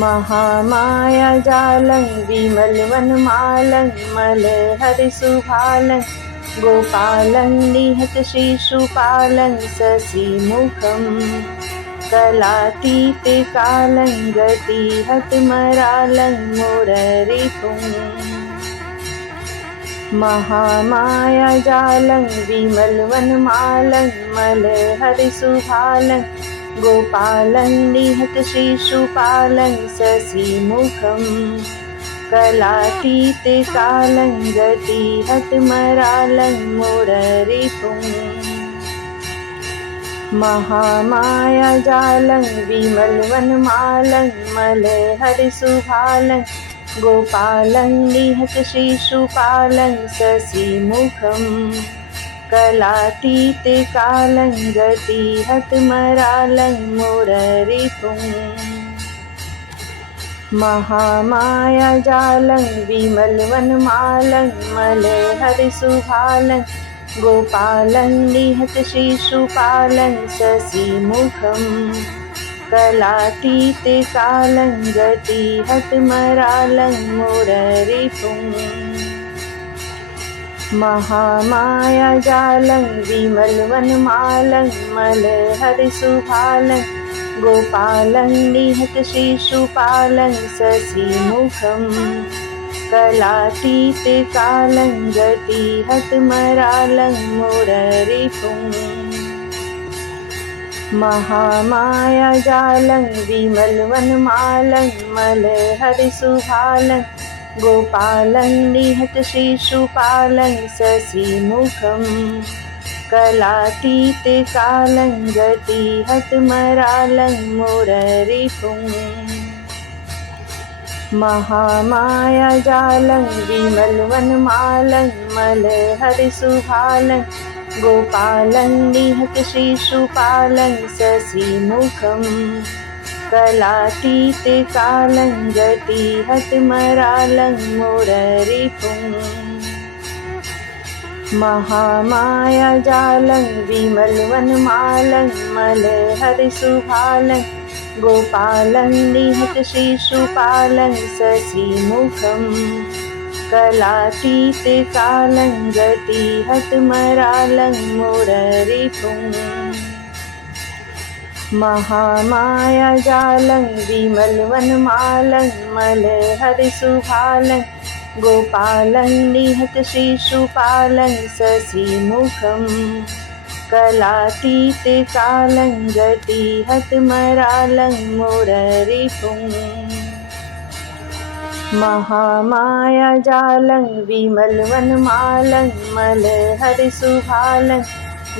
महामाया जालं विमलवनमालं मलहरिसुभालं गोपालं निहतशिशुपालं शशिमुखं कलातीतकालं गतिहतमरालं मुररिपुं महामाया जालं विमलवनमालं मलहरिसुभालं गोपालं निहतशिशुपालं शशिमुखं कलातीतकालं गतिहतमरालं मुररिपुं महामाया जालं विमलवनमालं मलहरिसुभालं गोपालं निहतशिशुपालं शशिमुखं कलातीतकालं गतिहतमरालं मुररिपुं महामाया जालं विमलवनमालं मलहरिसुभालं गोपालं निहतशिशुपालं शशिमुखं कलातीतकालं गतिहतमरालं मुररिपुं महामाया जालं विमलवनमालं मलहरिसुभालं गोपालं निहतशिशुपालं शशिमुखं कलातीतकालं गतिहतमरालं मुररिपुं महामाया जालं विमलवनमालं मलहरिसुभालं गोपालं निहतशिशुपालं शशिमुखं कलातीतकालं गतिहतमरालं मुररिपुं महामाया जालं विमलवनमालं मलहरिसुभालं गोपालं निहतशिशुपालं शशिमुखं कलातीतकालं गतिहतमरालं मुररिपुं महामाया जालं विमलवनमालं मलहरिसुभालं गोपालं निहतशिशुपालं शशिमुखं कलातीतकालं गतिहतमरालं मुररिपुं महामाया जालं विमलवनमालं मलहरिसुभालं गोपालं निहतशिशुपालं शशिमुखं कलातीतकालं गतिहतमरालं मुररिपुं महामाया जालं विमलवनमालं मलहरिसुभालं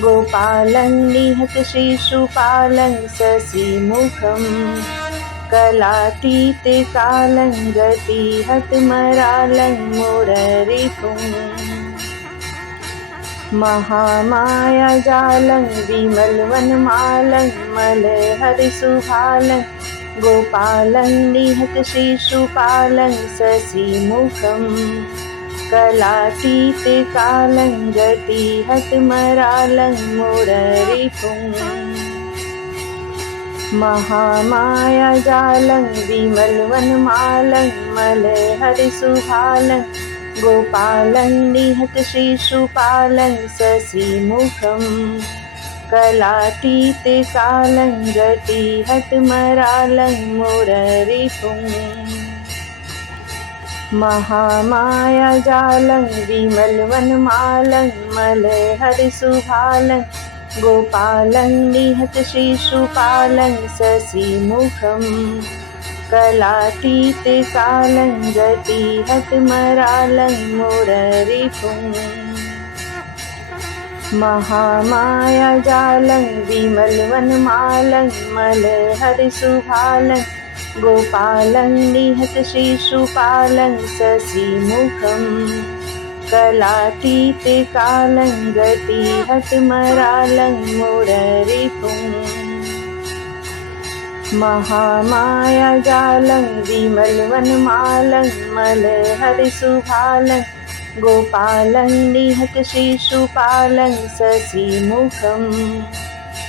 गोपालं निहतशिशुपालं शशिमुखं कलातीतकालं गतिहतमरालं मुररिपुं महामाया जालं विमलवनमालं मलहरिसुभालं गोपालं निहतशिशुपालं शशिमुखं कलातीतकालं गतिहतमरालं मुररिपुं महामाया जालं विमलवनमालं मलहरिसुभालं गोपालं निहतशिशुपालं शशिमुखं कलातीतकालं गतिहतमरालं मुररिपुं महामाया जालं विमलवनमालं मलहरिसुभालं गोपालं निहतशिशुपालं शशिमुखं कलातीतकालं गतिहतमरालं मुररिपुं महामाया जालं विमलवनमालं मलहरिसुभालं गोपालं निहतशिशुपालं शशिमुखं कलातीतकालं गतिहतमरालं मुररिपुं महामाया जालं विमलवनमालं मलहरिसुभालं गोपालं निहतशिशुपालं शशिमुखं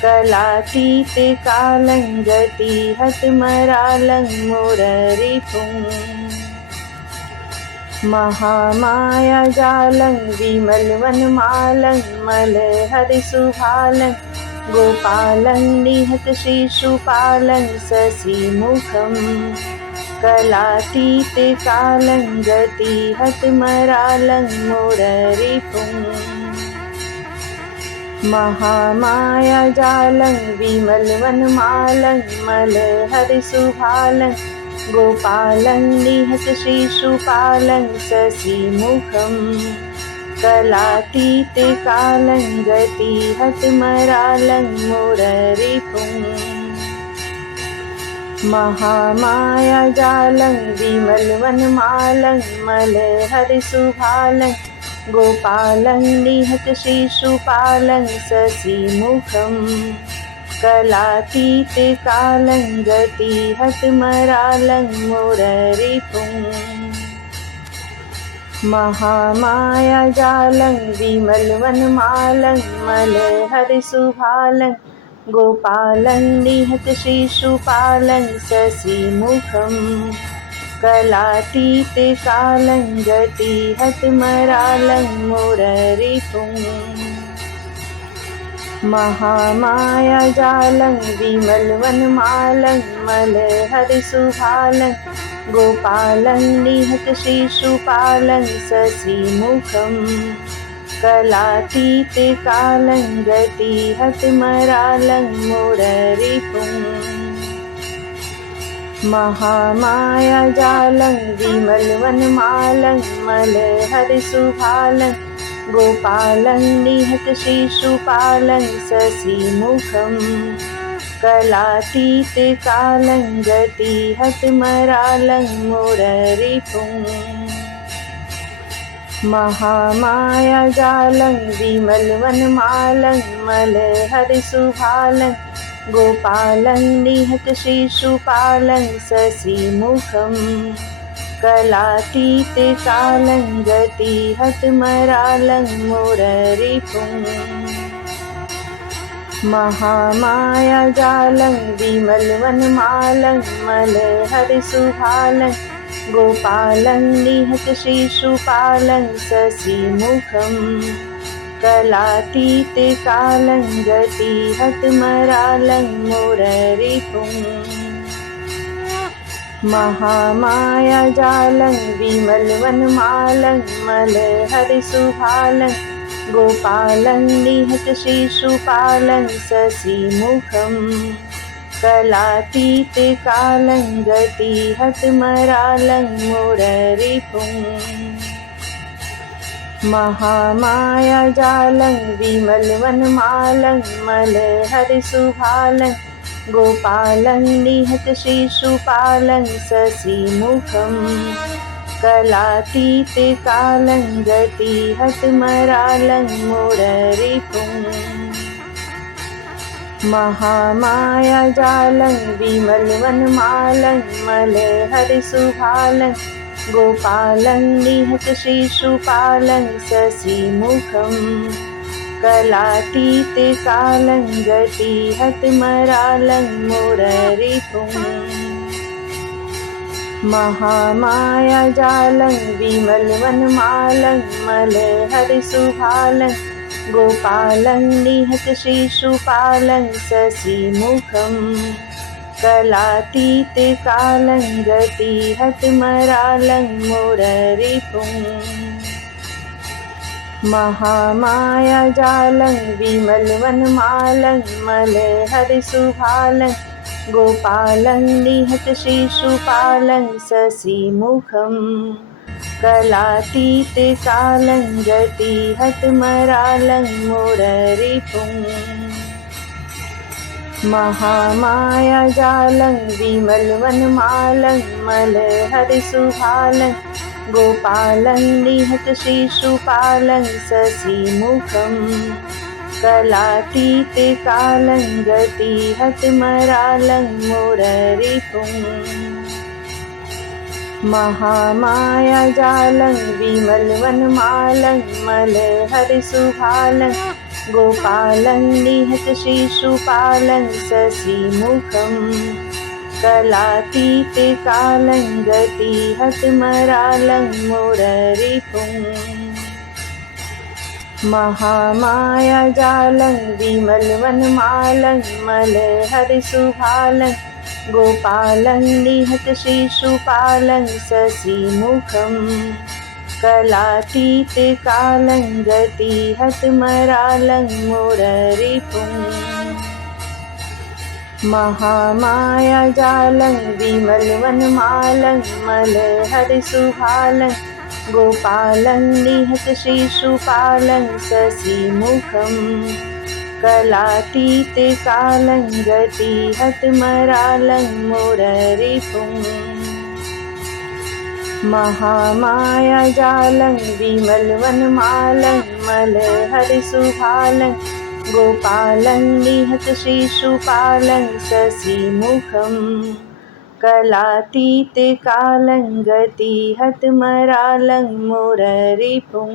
कलातीत कालं गतिहतमरालं मुररिपुं महामायाजालं विमलवनमालं मलहरिसुभालं गोपालं निहतशिशुपालं शशिमुखं कलातीत कालं गतिहतमरालं मुररिपुं महामायाजालं विमलवनमालं मलहरिसुभालं गोपालं निहतशिशुपालं शशिमुखं कलातीत कालं गतिहतमरालं मुररिपुं महामायाजालं विमलवनमालं मलहरिसुभालं गोपालं निहतशिशुपालं शशिमुखं कलातीत कालं गतिहतमरालं मुररिपुं महामायाजालं विमलवनमालं मलहरिसुभालं गोपालं निहतशिशुपालं शशिमुखं कलातीत कालं गतिहतमरालं मुररिपुं महामायाजालं विमलवनमालं मलहरिसुभालं गोपालं निहतशिशुपालं शशिमुखं कलातीत कालं गतिहतमरालं मुररिपुं महामायाजालं विमलवनमालं मलहरिसुभालं गोपालं निहतशिशुपालं शशिमुखं कलातीत कालं गतिहतमरालं मुररिपुं महामायाजालं विमलवनमालं मलहरिसुभालं गोपालं निहतशिशुपालं शशिमुखं कलातीत कालं गतिहतमरालं मुररिपुं महामायाजालं विमलवनमालं मलहरिसुभालं गोपालं निहतशिशुपालं शशिमुखं कलातीत कालं गतिहतमरालं मुररिपुं महामायाजालं विमलवनमालं मलहरिसुभालं गोपालं निहतशिशुपालं शशिमुखं कलातीत कालं गतिहतमरालं मुररिपुं महामायाजालं विमलवनमालं मलहरिसुभालं गोपालं निहतशिशुपालं शशिमुखं कलातीत कालं गतिहतमरालं मुररिपुं महामायाजालं विमलवनमालं मलहरिसुभालं गोपालं निहतशिशुपालं शशिमुखं कलातीत कालं गतिहतमरालं मुररिपुं महामायाजालं विमलवनमालं मलहरिसुभालं गोपालं निहतशिशुपालं शशिमुखं कलातीत कालं गतिहतमरालं मुररिपुं महामायाजालं विमलवनमालं मलहरिसुभालं गोपालं निहतशिशुपालं शशिमुखं कलातीत कालं गतिहतमरालं मुररिपुं महामायाजालं विमलवनमालं मलहरिसुभालं गोपालं निहतशिशुपालं शशिमुखं कलातीत कालं गतिहतमरालं मुररिपुं महामायाजालं विमलवनमालं मलहरिसुभालं गोपालं निहतशिशुपालं शशिमुखं कलातीतकालं गतिहतमरालं मुररिपुं महामायाजालं विमलवनमालं मलहरिसुभालं गोपालं निहतशिशुपालं शशिमुखं कलातीतकालं गतिहतमरालं मुररिपुं महामायाजालं विमलवनमालं मलहरिसुभालं गोपालं निहतशिशुपालं शशिमुखं कलातीतकालं गतिहतमरालं मुररिपुं महामायाजालं विमलवनमालं मलहरिसुभालं गोपालं निहतशिशुपालं शशिमुखं कलातीतकालं गतिहतमरालं मुररिपुं।